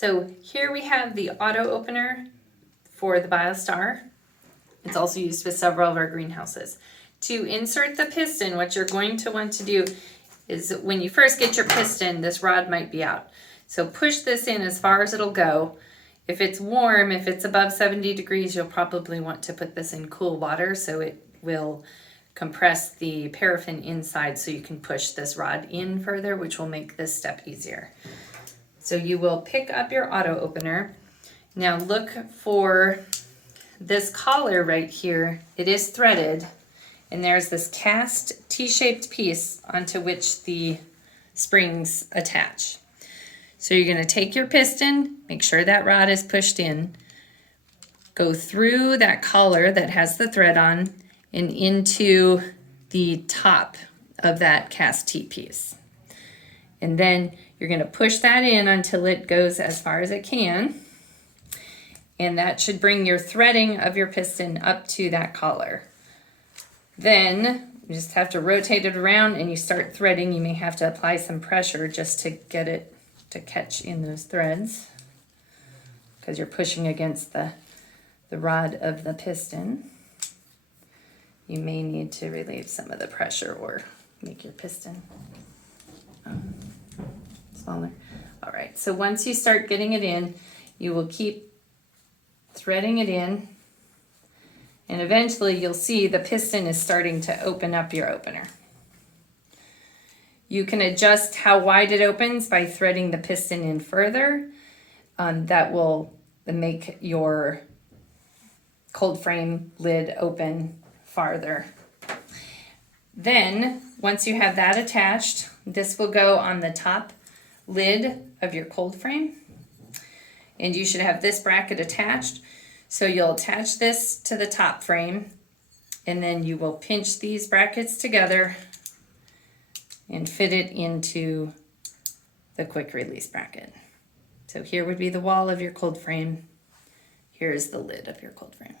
So here we have the auto opener for the Biostar. It's also used with several of our greenhouses. To insert the piston, what you're going to want to do is when you first get your piston, this rod might be out. So push this in as far as it'll go. If it's warm, if it's above 70 degrees, you'll probably want to put this in cool water so it will compress the paraffin inside so you can push this rod in further, which will make this step easier. So you will pick up your auto opener. Now look for this collar right here. It is threaded, and there's this cast T-shaped piece onto which the springs attach. So you're going to take your piston, make sure that rod is pushed in, go through that collar that has the thread on and into the top of that cast T piece. And then you're going to push that in until it goes as far as it can. And that should bring your threading of your piston up to that collar. Then you just have to rotate it around and you start threading. You may have to apply some pressure just to get it to catch in those threads because you're pushing against the rod of the piston. You may need to relieve some of the pressure or make your piston smaller. All right, so once you start getting it in, you will keep threading it in, and eventually you'll see the piston is starting to open up your opener. You can adjust how wide it opens by threading the piston in further. That will make your cold frame lid open farther. Then, once you have that attached, this will go on the top lid of your cold frame. And you should have this bracket attached. So you'll attach this to the top frame, and then you will pinch these brackets together and fit it into the quick release bracket. So here would be the wall of your cold frame. Here's the lid of your cold frame.